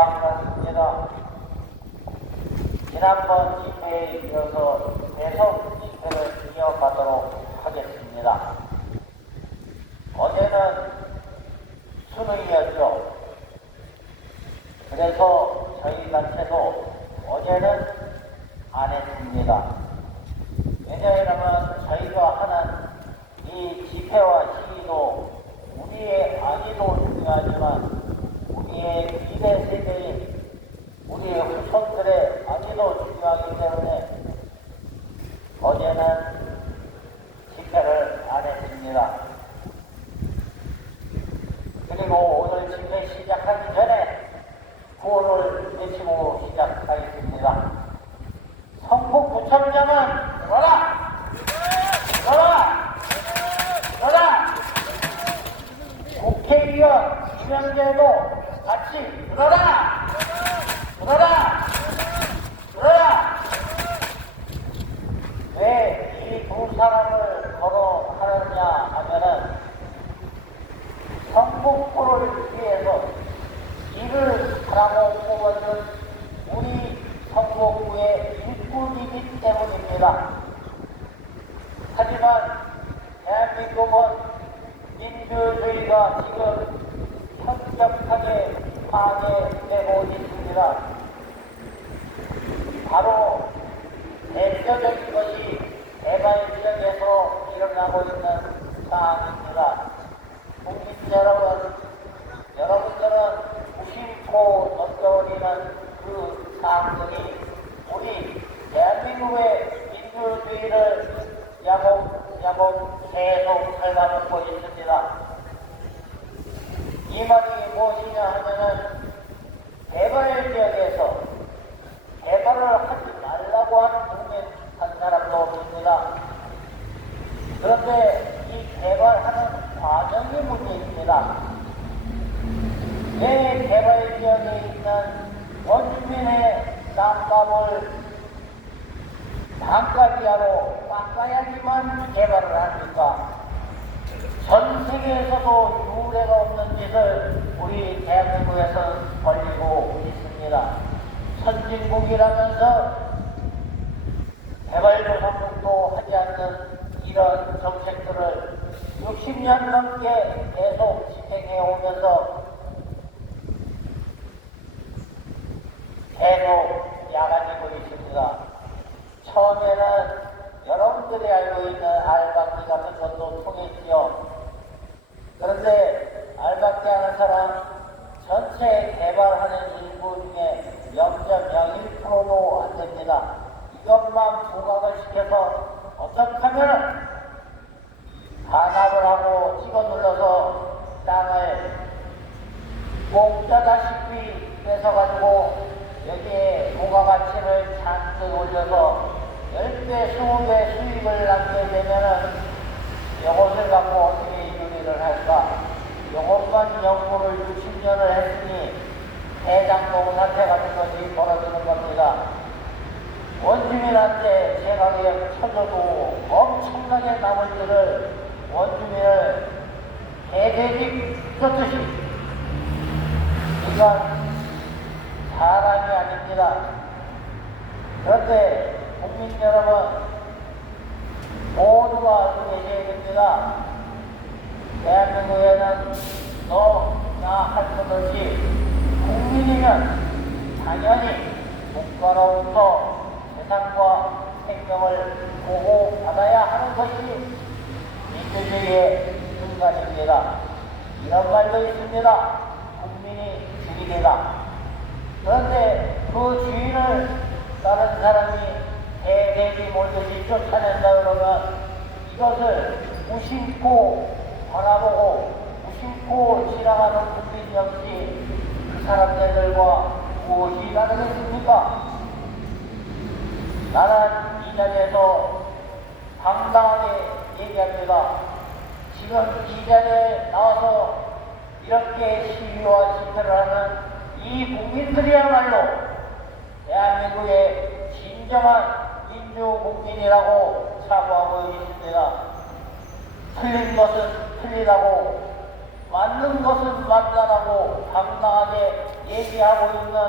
반갑습니다. 지난번 집회에 이어서 계속 집회를 이어가도록 하겠습니다. 어제는 수능이었죠. 그래서 저희 단체도 어제는 안 했습니다. 왜냐하면 저희가 하는 이 집회와 시위도 우리의 안위도 중요하지만 우리의 미래 세대인 우리의 후손들의 안위도 중요하기 때문에 어제는 집회를 안 했습니다. 그리고 오늘 집회 시작하기 전에 구호를 외치고 시작하겠습니다. 성북구청장은 들어라! 들어라! 들어라! 국회의원 이명재도 같이 들어라! 들어라! 들어라! 왜 이 두 사람을 거론하느냐 하면은 성북구를 위해서 이를 바라고 뽑아준 우리 성북구의 일꾼이기 때문입니다. 하지만 대한민국은 민주주의가 지금 현격하게 파괴되고 있습니다. 바로 대표적인 것이 대발 지역에서 일어나고 있는 사항입니다. 국민 여러분, 여러분들은 무심코 던져버리는 그 사항들이 우리 대한민국의 민주주의를 야곱야곱 계속 갉아먹고 있습니다. 이 말이 무엇이냐 하면은 개발 지역에서 개발을 하지 말라고 하는 국민 한 사람도 없습니다. 그런데 이 개발하는 과정이 문제입니다. 왜 개발 지역에 있는 원주민의 땅값을 반값 이하로 깎아야지만 개발을 합니까? 전 세계에서도 유례가 없는 짓을 우리 대한민국에서 벌이고 있습니다. 선진국이라면서 개발조성도 하지 않는 이런 정책들을 60년 넘게 계속 집행해 오면서 계속 야간이고 있습니다. 처음에는 여러분들이 알고 있는 알박기 같은 것도 통했지요. 그런데 알박기 하는 사람 전체 개발하는 인구 중에 0.01%도 안 됩니다. 이것만 부각을 시켜서 어떻게 하면 반합을 하고 찍어 눌러서 땅을 공짜다시피 뺏어가지고 여기에 부가가치를 잔뜩 올려서 10배, 20배 수익을 남게 되면은 이것을 갖고 어떻게 유리를 할까? 이것만 연구를 60년을 했으니 해장동 사태 같은 것이 벌어지는 겁니다. 원주민한테 제각에 쳐줘도 엄청나게 남을 일을 원주민을 개돼지 쫓듯이 이건 사람이 아닙니다. 그런데 국민 여러분 모두가 알고 계셔야 됩니다. 대한민국에는 너나 할 것 없이 국민이면 당연히 국가로부터 세상과 생명을 보호받아야 하는 것이 민주주의의 순간입니다. 이런 말도 있습니다. 국민이 주인이다. 그런데 그 주인을 다른 사람이 개돼지 몰듯이 쫓아낸다 그러면 이것을 무심코 바라보고 무심코 지나가는 국민 역시 그 사람들과 무엇이 다르겠습니까? 나는 이 자리에서 당당하게 얘기합니다. 지금 이 자리에 나와서 이렇게 시위와 집회를 하는 이 국민들이야말로 대한민국의 진정한 민주국민이라고 사고하고 있습니다. 틀린 것은 틀리다고, 맞는 것은 맞다라고 당당하게 대기하고 있는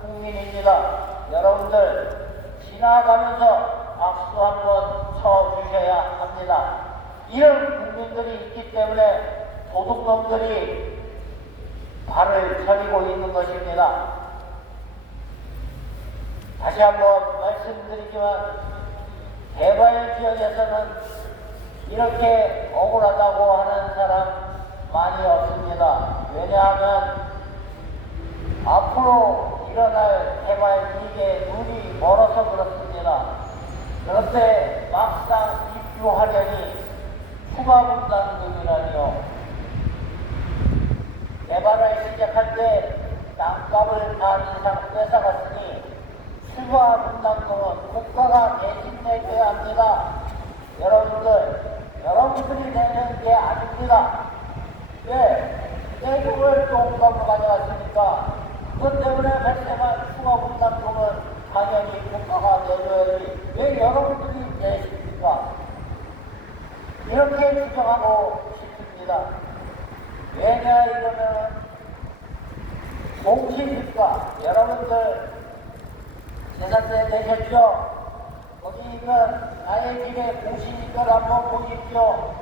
국민입니다. 여러분들 지나가면서 박수 한번 쳐주셔야 합니다. 이런 국민들이 있기 때문에 도둑놈들이 발을 저리고 있는 것입니다. 다시 한번 말씀드리지만 개발 지역에서는 이렇게 억울하다고 하는 사람 많이 없습니다. 왜냐하면 앞으로 일어날 개발 이익에 눈이 멀어서 그렇습니다. 그런데 막상 입주하려니 추가 분담금이라니요. 개발을 시작할 때 땅값을 반 이상 뺏어갔으니 추가 분담금은 국가가 대신 내줘야 합니다. 여러분들이 내는 게 아닙니다. 왜? 세금을 똥값으로 가져갔으니까 그것 때문에 발생한 추가 분담금은 당연히 국가가 내줘야지 왜 여러분들이 내십니까? 이렇게 주장하고 싶습니다. 왜냐 이러면 공시지가 여러분들 재산세 내셨죠? 거기 있는 나의 집에 공시지가를 한번 보십시오.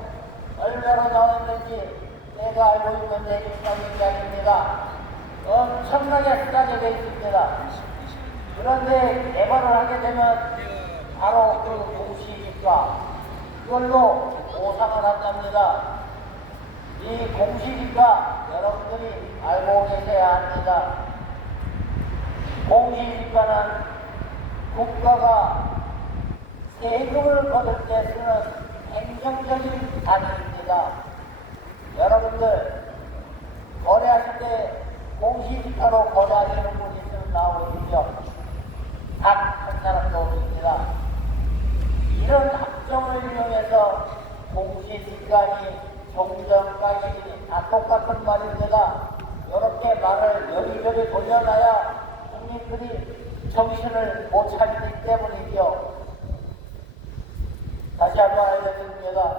얼마나 나왔는지 내가 알고 있는 내 집값이 아닙니다. 엄청나게 싸게 되어 있습니다. 그런데 개발을 하게 되면 바로 그 공시지가 그걸로 보상을 한답니다. 이 공시지가 여러분들이 알고 계셔야 합니다. 공시지가는 국가가 세금을 거둘 때 쓰는 행정적인 단위입니다. 여러분들 거래하실 때 공시지가로 거래하시는 분이 있으면 나오십시오. 단 한 사람도 없습니다. 이런 합정을 이용해서 공시지가니 종전가식이니 다 똑같은 말입니다. 이렇게 말을 여기저기 돌려놔야 국민들이 정신을 못 차리기 때문이죠. 다시 한번 알려드립니다.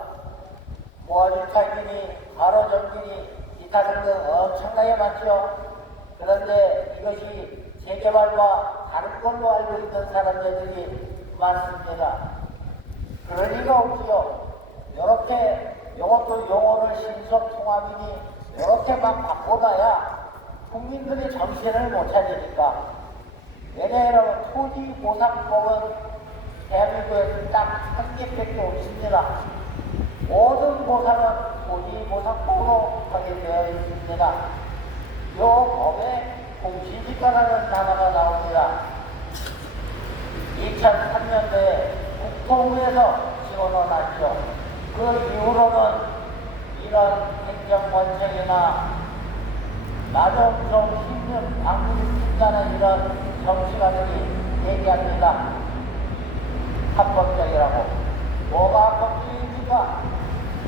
모아주택이니 가로정비니 기타 등등 엄청나게 많죠. 그런데 이것이 재개발과 다른 걸로 알고 있는 사람들이 많습니다. 그럴 리가 없지요. 이것도 용어를 신속통합이니 이렇게 막 바꿔놔야 국민들이 정신을 못 차리니까. 왜냐하면 토지보상법은 대한민국에서 딱 한 개밖에 없습니다. 모든 보상은 토지보상법으로 하게 되어 있습니다. 이 법에 공시지가라는 단어가 나옵니다. 2003년도에 국토부에서 지원을 났죠. 그 이후로는 이런 행정권책이나 나름 좀 힘든 방문을 쓴다는 이런 정치가들이 얘기합니다. 합법적이라고. 뭐가 합법적입니까?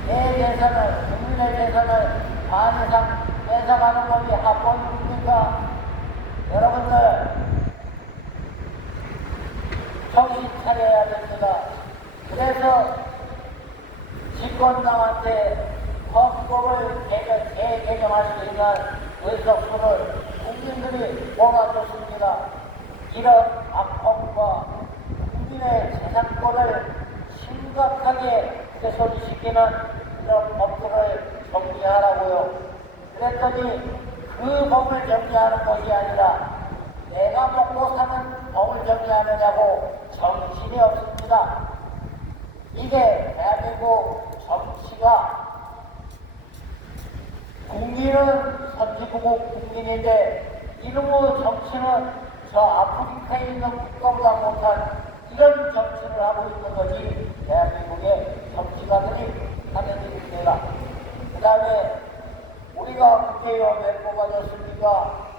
내 재산을, 국민의 재산을 반 이상 뺏어가는 것이 합법입니까? 여러분들 정신 차려야 됩니다. 그래서 집권당한테 헌법을 개정할 수 있는 의석수를 국민들이 몰아줬습니다. 이런 악법과 국민의 재산권을 심각하게 훼손시키는 이런 법들을 정리하라고요. 그랬더니 그 법을 정리하는 것이 아니라 내가 먹고 사는 법을 정리하느냐고 정신이 없습니다. 이게 대한민국 정치가 국민은 선진국 국민인데 이놈의 정치는 저 아프리카에 있는 국가보다 못한 이런 정치를 하고 있는 것이 대한민국의 정치가들이 하는 일입니다. 그 다음에 우리가 국회의원 왜 뽑아줬습니까?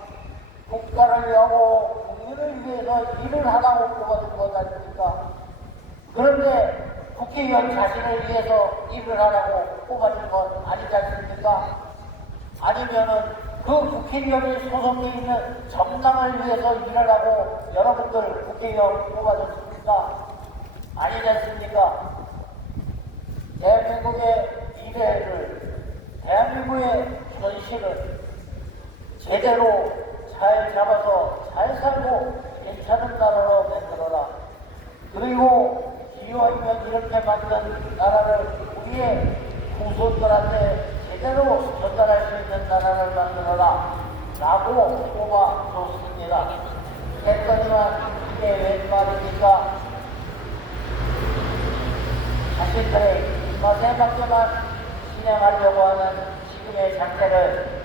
국가를 위하고 국민을 위해서 일을 하라고 뽑아준 것 아닙니까? 그런데 국회의원 자신을 위해서 일을 하라고 뽑아준 건 아니지 않습니까? 아니면은 그 국회의원이 소속되어 있는 정당을 위해서 일하라고 여러분들 국회의원 뽑아줬습니까? 아니지 않습니까? 대한민국의 미래를, 대한민국의 현실을 제대로 잘 잡아서 잘 살고 괜찮은 나라로 만들어라. 그리고 기왕이면 이렇게 만든 나라를 우리의 후손들한테 제대로 전달할 수 있는 나라를 만들어라 라고 뽑아줬습니다. 했더니만 이게 웬 말입니까? 자신들의 입맛에 맞게만 진행하려고 하는 지금의 상태를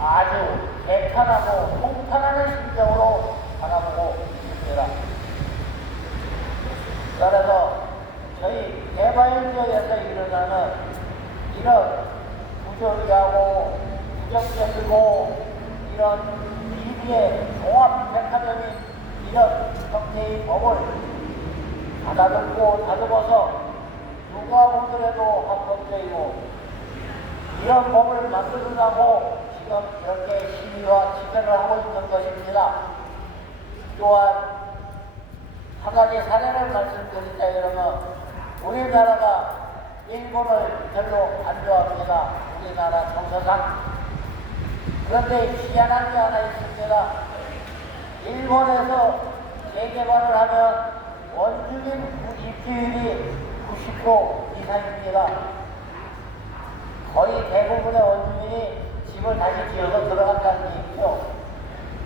아주 개탄하고 통탄하는 심정으로 바라보고 있습니다. 그래서 저희 개발 지역에서 일어나는 이런 부조리하고 부정적이고 이런 비리의 종합 백화점인 이런 형태의 법을 가다듬고 다듬어서 누가 보더라도 합법적이고 이런 법을 만들으라고 지금 이렇게 시위와 집회를 하고 있는 것입니다. 또한 한 가지 사례를 말씀드리자 그러면 우리나라가 일본을 별로 안 좋아합니다. 우리나라 정서상. 그런데 희한한 게 하나 있습니다. 일본에서 재개발을 하면 원주민 입주율이 90% 이상입니다. 거의 대부분의 원주민이 집을 다시 지어서 들어간다는 얘기죠.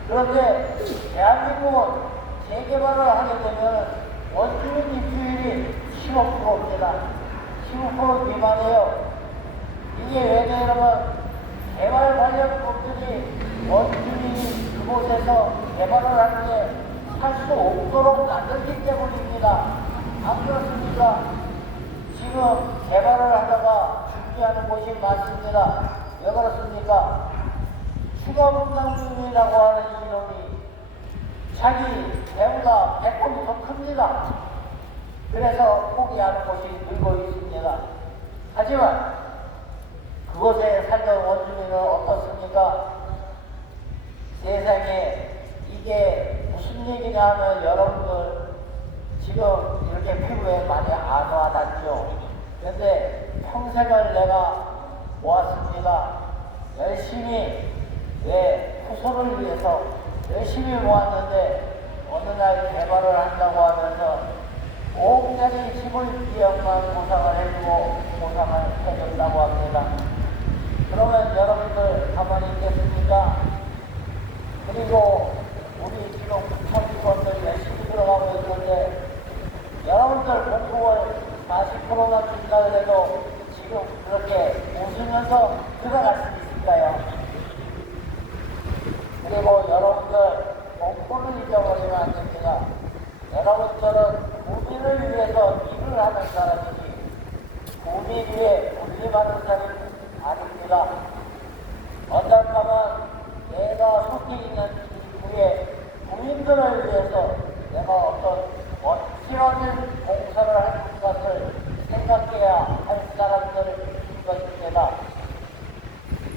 그런데 대한민국은 재개발을 하게 되면 원주민 입주율이 15%입니다. 15% 미만이에요. 이게 왜냐하면 개발 관련 법들이 원주민이 그곳에서 개발을 하는데 살 수 없도록 만들기 때문입니다. 안 그렇습니까? 지금 개발을 하다가 준비하는 곳이 많습니다. 왜 그렇습니까? 추가분담금이라고 하는 이놈이 자기 배보다 100번이 더 큽니다. 그래서 포기하는 곳이 늘고 있습니다. 하지만 그곳에 살던 원주민은 어떻습니까? 세상에 이게 무슨 얘기냐 하면 여러분들 지금 이렇게 피부에 많이 안 와닿죠. 그런데 평생을 내가 모았습니다. 열심히 내 후손을 위해서 열심히 모았는데 어느 날 개발을 한다고 하면서 온전히 집을 기업만 보상을 해주고 보상을 해준다고 합니다. 그러면 여러분들 가만히 있겠습니까? 그리고 우리 지금 국회의원들 열심히 들어가고 있는데 여러분들 공급을 40%나 준다 그래도 지금 그렇게 웃으면서 들어갈 수 있을까요? 그리고 여러분들 공부를 잊어버리면 안 됩니다. 여러분들은 국민을 위해서 일을 하는 사람이지 국민 위에 군림하는 사람이 아닙니다. 어떨까면 내가 속해 있는 이후에 국민들을 위해서 내가 어떤 멋지어진 공사를 할 것을 생각해야 할 사람들인 것입니다.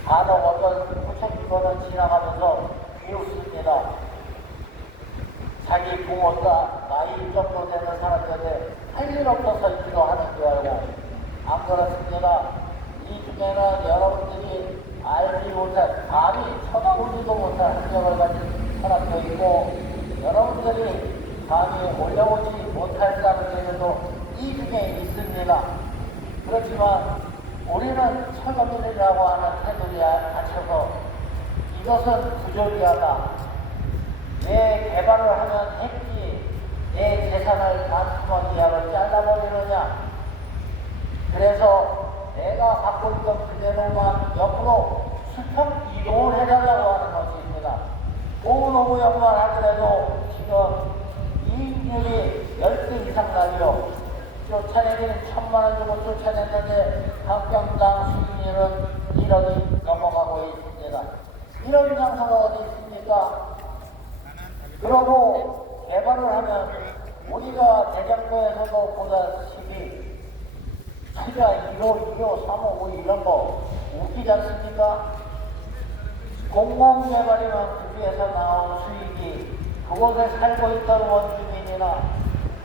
간혹 어떤 부처님과는 지나가면서 비웃습니다. 자기 부모가 나이 정도 되는 사람들한테 할 일 없어서 일도 하는 줄 알고 안 그렇습니다. 이 중에는 여러분들이 알지 못할 감히 쳐다보지도 못할 능력을 가진 사람도 있고 여러분들이 감히 올려오지 못할 사람들도 이 중에 있습니다. 그렇지만 우리는 철거들이라고 하는 테두리에 갇혀서 이것은 부조리하다. 내 개발을 하면 했지 내 재산을 반토막 이하로 잘라버리느냐. 그래서 내가 갖고 있던 그대로만 옆으로 수평 이동을 해달라고 하는 것입니다. 오구노구역만 하더라도 지금 이익률이 10배 이상 나죠. 쫓아내기는 1000만원 주고 쫓아냈는데 한 평당 수익률은 1억이 넘어가고 있습니다. 이런 장소가 어디 있습니까? 그러고 개발을 하면 우리가 대장부에서도 보다시피 투자 1호, 2호, 3호, 5 이런 거 웃기지 않습니까? 공공개발이면 그중에서 나온 수익이 그곳에 살고 있던 원주민이나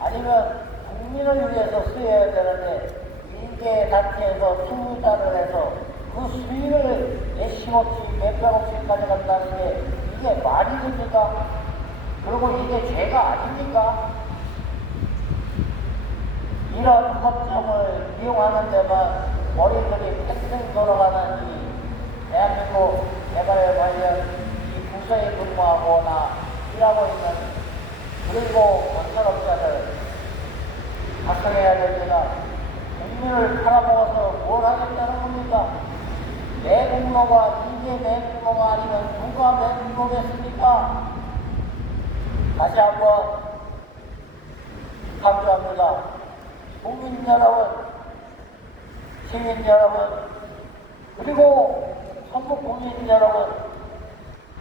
아니면 국민을 위해서 쓰여야 되는데 일개 단체에서 투자를 해서 그 수익을 몇십억씩 몇백억씩 가져간다는 게 이게 말이 됩니까? 그리고 이게 죄가 아닙니까? 이런 허점을 이용하는 데만 머리들이 팽팽 돌아가는 이 대한민국 개발 관련 이 부서에 근무하거나 일하고 있는 그리고 건설업자를 작성해야 됩니다. 국민을 팔아먹어서 뭘 하겠다는 겁니까? 내 공로가 이게 내 공로가 아니면 누가 내 공로겠습니까? 다시 한번 강조합니다. 국민 여러분, 시민 여러분, 그리고 전국 국민 여러분,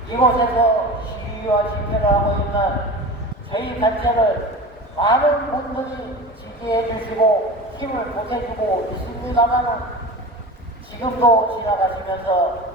이곳에서 시위와 집회를 하고 있는 저희 단체를 많은 분들이 지지해 주시고 힘을 보태주고 있습니다만 지금도 지나가시면서